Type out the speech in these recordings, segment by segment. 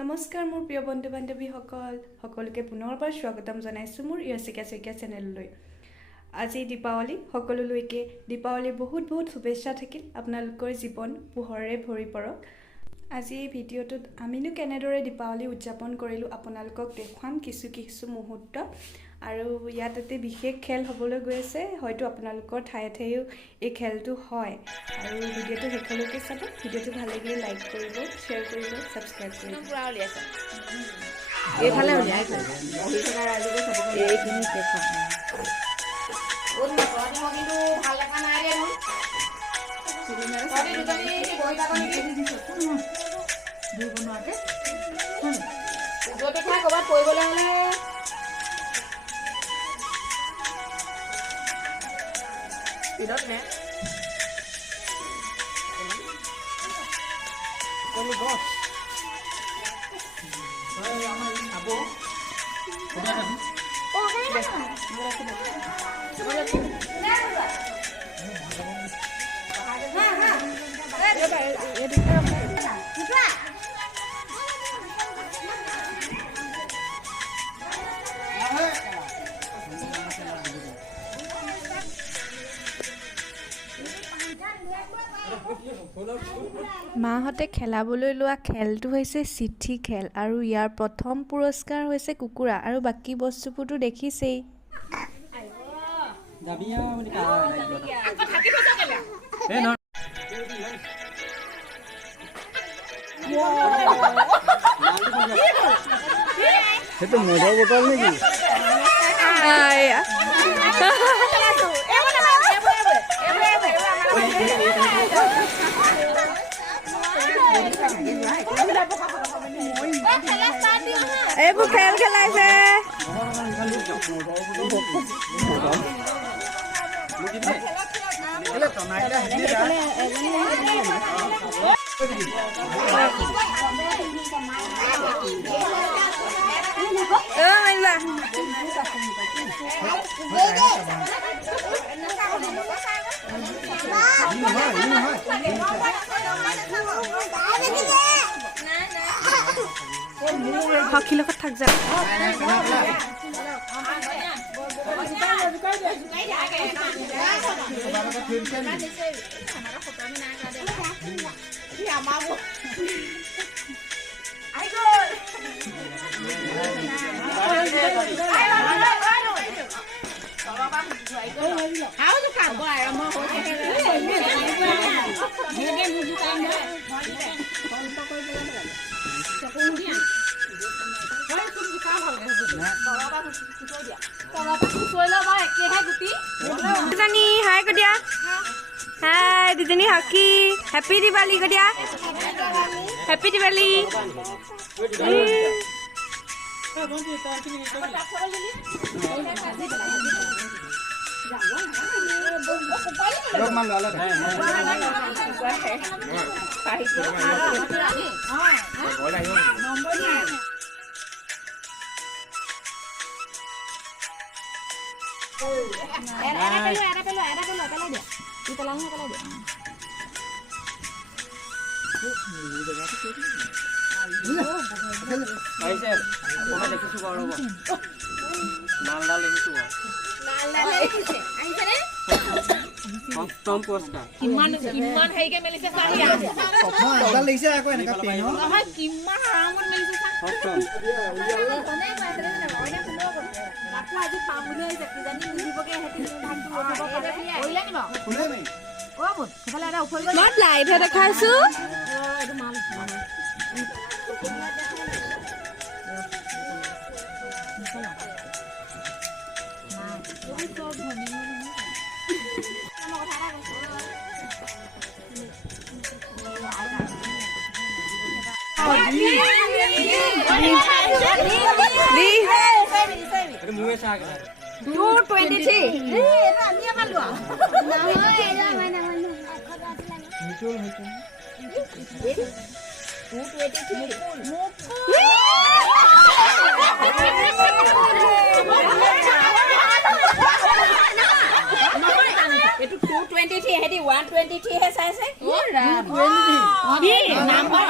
নমস্কাৰ মোৰ প্ৰিয় বন্ধু বান্ধৱীসকল সকলোকে পুনৰবাৰ স্বাগতম জনাইছোঁ মোৰ য়চিকা শইকীয়া চেনেললৈ। আজি দীপাৱলী, সকলোলৈকে দীপাৱলীৰ বহুত শুভেচ্ছা থাকিল। আপোনালোকৰ জীৱন পোহৰেৰে ভৰি পৰক। আজি এই ভিডিঅ'টোত আমিনো কেনেদৰে দীপাৱলী উদযাপন কৰিলোঁ আপোনালোকক দেখুৱাম কিছু মুহূৰ্ত। আৰু ইয়াত এটি বিশেষ খেল হ'বলৈ গৈ আছে, হয়তো আপোনালোকৰ ঠায়ে এই খেলটো হয়। আৰু ভিডিঅ'টো শেষলৈকে চাব। ভিডিঅ'টো ভাল লাগিলে লাইক কৰিব, শ্বেয়াৰ কৰিব, ছাবস্ক্ৰাইব কৰিব। এইফালে উলিয়াই এইখিনি দেখুৱা ক'ৰবাত পৰিবলৈ হ'লে স্পীডত নে গছ মাহঁতে খেলাবলৈ লোৱা খেলটো হৈছে চিঠি খেল, আৰু ইয়াৰ প্ৰথম পুৰস্কাৰ হৈছে কুকুৰা, আৰু বাকী বস্তুবোৰতো দেখিছেই। সেইটো মদৰ বটল নেকি? এইবোৰ খেল খেলাইছে। সখী লগত থাক যা। হাই কদিয়া, হাই দুজনী হকি, হেপী দিৱালী কদিয়া, হেপী দিৱালী। লাইভে দেখাইছো। Itu 223 headi 123 he saise. Oh, 123. Number.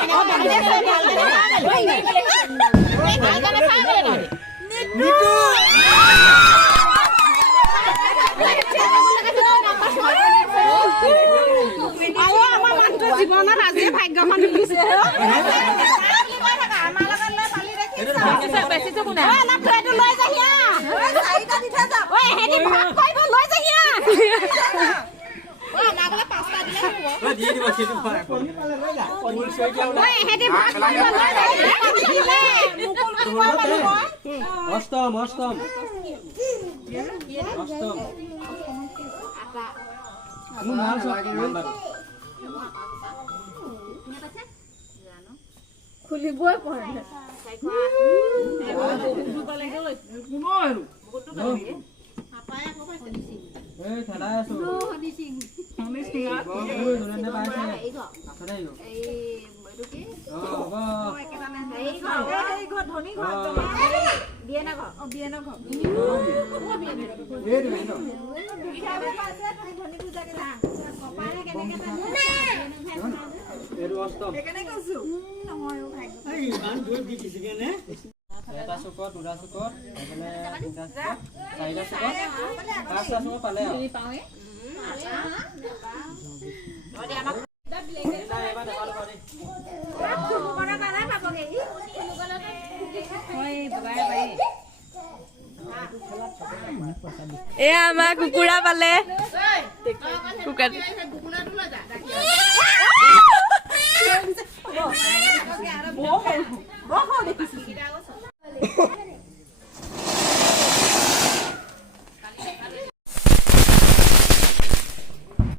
অষ্টম অষ্টম অষ্টম মোৰ মাল খুলিবই পৰা নাই খেলাই আছো এটা চুকত দুটা চুকত এইফালে তিনিটা চুকত চাৰিটা চুকত পাঁচটা চুকত পালে আৰু এয়া আমাৰ কুকুৰা পালে কুকুৰা